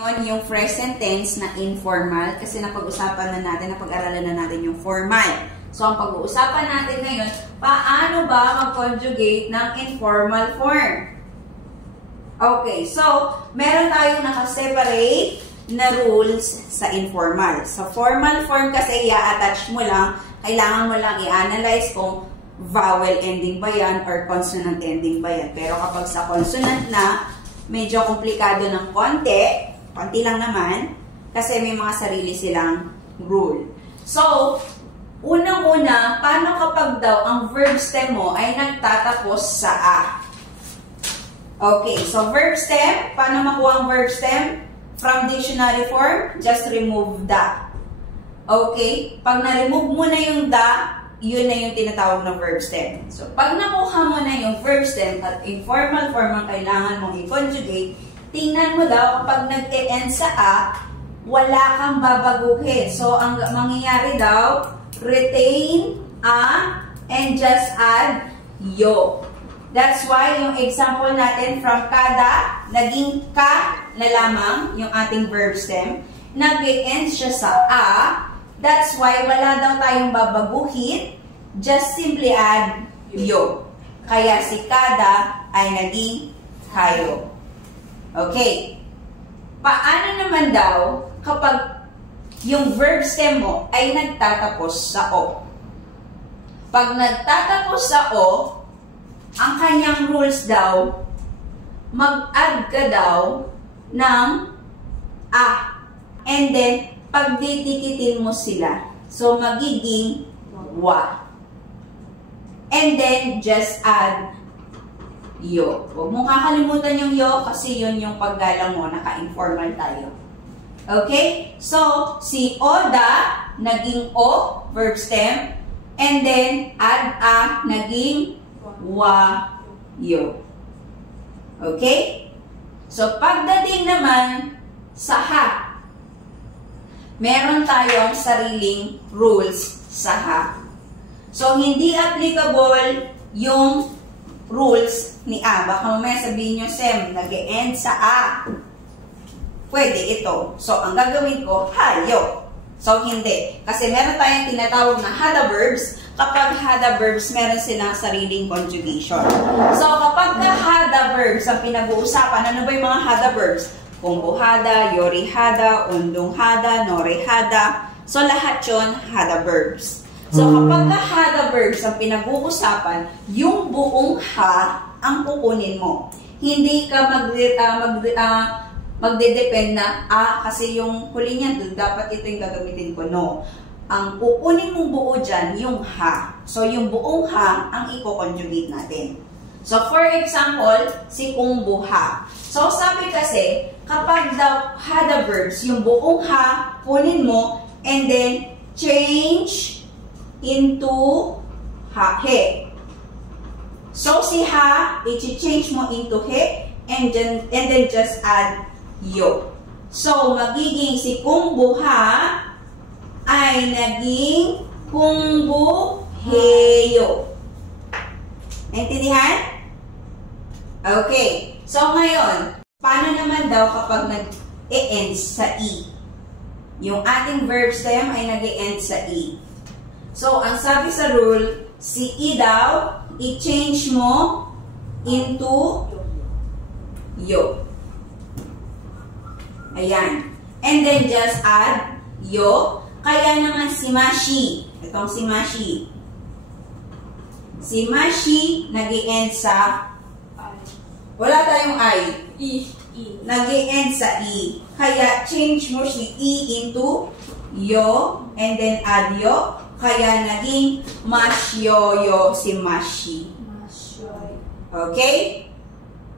Yung present tense na informal kasi napag-usapan na natin, napag-aralan na natin yung formal. So, ang pag-uusapan natin ngayon, paano ba mag-conjugate ng informal form? Okay, so, meron tayong nakaseparate na rules sa informal. Sa formal form kasi, i-attach mo lang, kailangan mo lang i-analyze kung vowel ending ba yan or consonant ending ba yan. Pero kapag sa consonant na, medyo komplikado ng konti lang naman, kasi may mga sarili silang rule. So, unang-una, paano kapag daw ang verb stem mo ay nagtatapos sa a? Okay, so verb stem, paano makuha ang verb stem? From dictionary form, just remove the. Okay, pag na-remove mo na yung the, yun na yung tinatawag na verb stem. So, pag nakuha mo na yung verb stem at informal form ang kailangan mong i-conjugate, tingnan mo daw kapag nag-e-end sa a, wala kang babaguhin. So, ang mangyayari daw, retain a and just add yo. That's why yung example natin from kada, naging ka na lamang yung ating verb stem. Nag-e-end siya sa a. That's why wala daw tayong babaguhin. Just simply add yo. Kaya si kada ay naging kayo. Okay. Paano naman daw kapag yung verb stem mo ay nagtatapos sa o? Pag nagtatapos sa o, ang kanyang rules daw, mag-add ka daw ng a. And then, pagditikitin mo sila. So, magiging wa. And then, just add yo. Huwag mong kakalimutan yung yo kasi yun yung paggalang mo, naka-informal tayo. Okay? So, si oda, naging o, verb stem, and then add a, naging wa, yo. Okay? So, pagdating naman sa ha, meron tayong sariling rules sa ha. So, hindi applicable yung rules ni a. Baka mamaya sabihin nyo, Sem, nag-e-end sa a. Pwede ito. So, ang gagawin ko, hayo. So, hindi. Kasi meron tayong tinatawag na hada verbs. Kapag hada verbs, meron silang sariling conjugation. So, kapag na hada verbs ang pinag-uusapan, ano ba yung mga hada verbs? Kumbuhada, yorihada, undunghada, norehada. So, lahat yun, hada verbs. So, kapag na hada verbs ang pinag-uusapan, yung buong ha ang kukunin mo. Hindi ka magde-depend na kasi yung huli niyan, dapat ito yung gagamitin ko. No. Ang kukunin mong buo dyan, yung ha. So, yung buong ha ang i-conjugate natin. So, for example, si kumbuha. So, sabi kasi, kapag daw hada verbs, yung buong ha, kunin mo, and then change into ha, he. So, si ha, i-change mo into he, and then just add yo. So, magiging si kumbuha ay naging kumbuheyo. Naintindihan? Okay. So, ngayon, paano naman daw kapag nag-e-end sa e? Yung ating verb stem ay nag-e-end sa e. So, ang sabi sa rule, si e daw, i-change mo into yo. Ayan. And then, just add yo. Kaya naman si Mashi. Itong si Mashi. Si Mashi, nag-i-end sa wala tayong I. E. Nag-i-end sa E. Kaya, change mo si E into yo. And then, add yo. Kaya, naging mashyoyo si Mashi. Okay?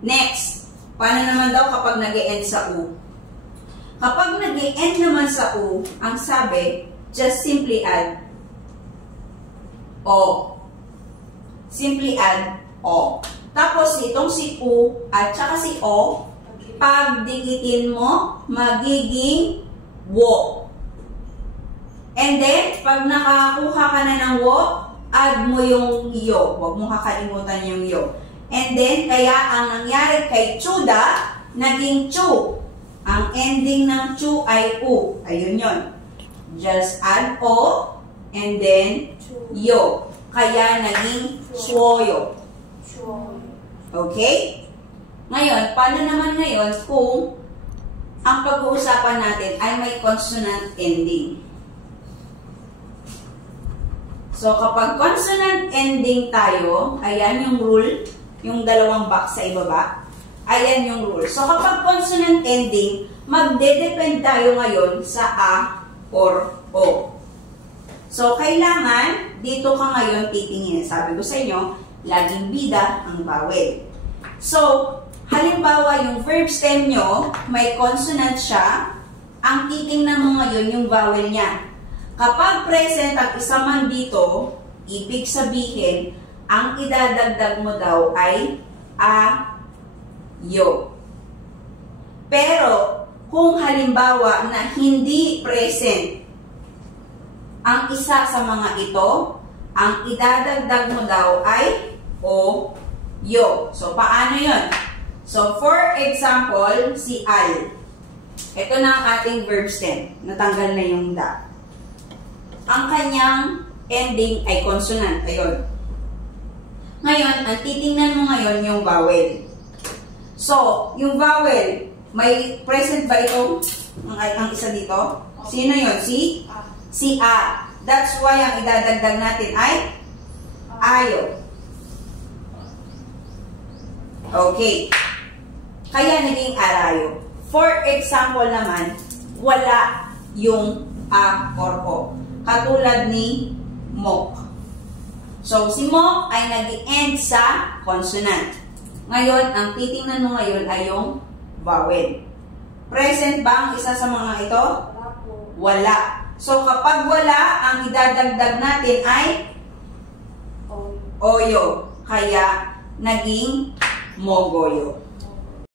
Next. Paano naman daw kapag nag-i-end sa U? Kapag nag-i-end naman sa U, ang sabi, just simply add O. Simply add O. Tapos, itong si U at saka si O, pag dikitin mo, magiging wo. And then, pag nakakuha ka na ng wo, add mo yung yo. Huwag mo kakalimutan yung yo. And then, kaya ang nangyari kay Chuda, naging Chu. Ang ending ng chu ay u. Ayun yun. Just add o and then yo. Kaya naging suoyo. Okay? Ngayon, paano naman ngayon kung ang pag-uusapan natin ay may consonant ending? So, kapag consonant ending tayo, ayan yung rule, yung dalawang box sa ibaba, ayan yung rule. So, kapag consonant ending, magde-depend tayo ngayon sa a or o. So, kailangan, dito ka ngayon titingin. Sabi ko sa inyo, laging bida ang vowel. So, halimbawa, yung verb stem nyo, may consonant siya, ang titingnan mo ngayon yung vowel niya. Kapag present ang isa man dito, ibig sabihin, ang idadagdag mo daw ay a, yo. Pero, kung halimbawa na hindi present ang isa sa mga ito, ang idadagdag mo daw ay o, yo. So, paano yun? So, for example, si al. Ito na ang ating verb stem. Natanggal na yung da. Ang kanyang ending ay consonant. Ayun. Ngayon, ang titingnan mo ngayon yung vowel. So, yung vowel, may present ba ito? Ang isa dito? Sino yun? Si a. That's why ang idadagdag natin ay ayo. Okay. Kaya naging arayo. For example naman, wala yung a or o. Katulad ni mok. So, si mok ay nag-end sa consonant. Ngayon, ang titingnan mo ngayon ay yung vowel. Present ba ang isa sa mga ito? Wala. So, kapag wala, ang idadagdag natin ay oyo. Kaya, naging mogoyo.